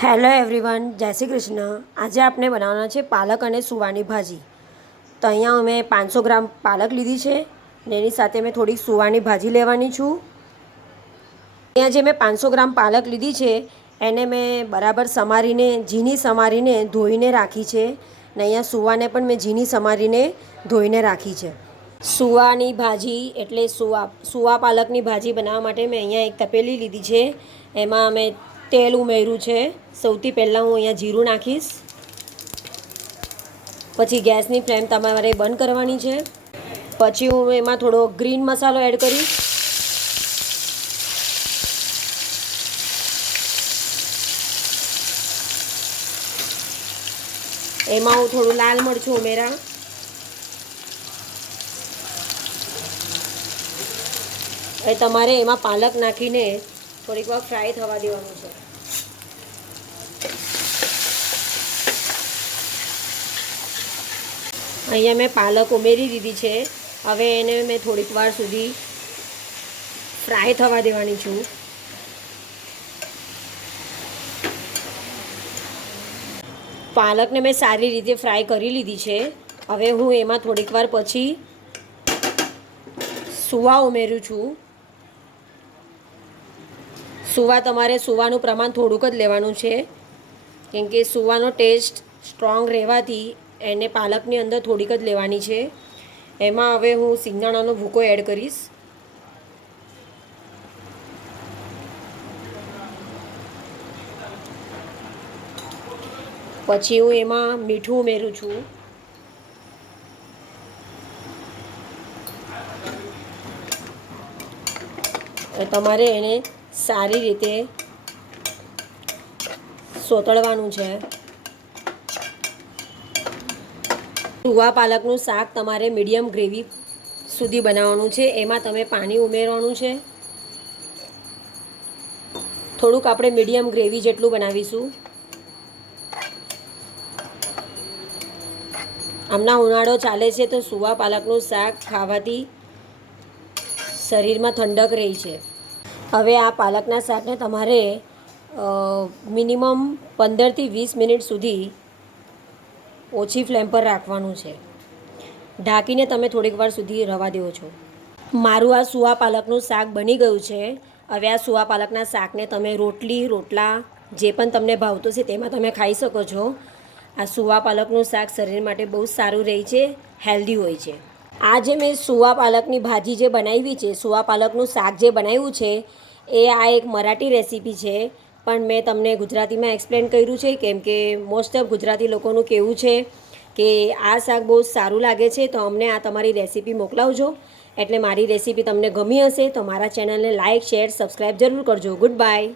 Hello everyone, જય શ્રી કૃષ્ણ. આજે આપણે બનાવવાના છે પાલક અને સુવાની ભાજી. તો અહીંયા અમે 500 ગ્રામ પાલક લીધી છે ને એની સાથે મેં થોડીક સુવાની ભાજી લેવાની છું. અહીંયા જે મેં 500 ગ્રામ પાલક લીધી છે એને મેં બરાબર સમારીને ઝીણી સમારીને ધોઈને રાખી છે ને અહીંયા સુવાને પણ મેં ઝીણી સમારીને ધોઈને રાખી છે. સુવાની ભાજી એટલે સુવા પાલકની ભાજી બનાવવા માટે મેં અહીંયા એક તપેલી લીધી છે. એમાં મેં તેલ ઉમેર્યું છે. સૌથી પહેલાં હું અહીંયા જીરું નાખીશ. પછી ગેસની ફ્લેમ તમારે બંધ કરવાની છે. પછી હું એમાં થોડો ગ્રીન મસાલો એડ કરીશ. એમાં હું થોડું લાલ મરચું ઉમેરા. એ તમારે એમાં પાલક નાખીને થોડીક વાર ફ્રાય થવા દેવાનું છે. અહીંયા મેં પાલક ઉમેરી દીધી છે. હવે એને મેં થોડીક વાર સુધી ફ્રાય થવા દેવાની છું. પાલકને મેં સારી રીતે ફ્રાય કરી લીધી છે. હવે હું એમાં થોડીક વાર પછી સુવા ઉમેરું છું. સુવા તમારે સુવાનું પ્રમાણ થોડુંક જ લેવાનું છે, કેમ કે સુવાનો ટેસ્ટ સ્ટ્રોંગ રહેવાથી એને પાલકની અંદર થોડીક જ લેવાની છે. એમાં હવે હું સિંગદાણાનો ભૂકો એડ કરીશ. પછી હું એમાં મીઠું ઉમેરું છું. તમારે એને સારી રીતે સોતળવાનું છે. સુવા પાલકનું શાક તમારે મીડિયમ ગ્રેવી સુધી બનાવવાનું છે. એમાં તમે પાણી ઉમેરવાનું છે. થોડુંક આપણે મીડિયમ ગ્રેવી જેટલું બનાવીશું. હમણાં ઉનાળો ચાલે છે તો સુવા પાલકનું શાક ખાવાથી શરીરમાં ઠંડક રહે છે. હવે આ પાલકના શાકને તમારે મિનિમમ 15થી 20 મિનિટ સુધી ઓછી ફ્લેમ પર રાખવાનું છે. ઢાંકીને તમે થોડીક વાર સુધી રવા દેવો છો. મારું આ સુવા પાલકનું શાક બની ગયું છે. હવે આ સુવા પાલકના શાકને તમે રોટલા જે પણ તમને ભાવતું છે તેમાં તમે ખાઈ શકો છો. આ સુવા પાલકનું શાક શરીર માટે બહુ સારું રહે છે, હેલ્ધી હોય છે. આ જે મેં સુવા પાલકની ભાજી જે બનાવી છે, સુવા પાલકનું શાક જે બનાવ્યું છે એ આ એક મરાઠી રેસીપી છે, પણ મેં તમને ગુજરાતીમાં એક્સપ્લેન કર્યું છે, કેમ કે મોસ્ટ ઓફ ગુજરાતી લોકોનું કહેવું છે કે આ શાક બહુ સારું લાગે છે. તો અમને આ તમારી રેસીપી મોકલાવજો. એટલે મારી રેસીપી તમને ગમી હશે તો મારા ચેનલને લાઇક, શેર, સબસ્ક્રાઈબ જરૂર કરજો. Good bye.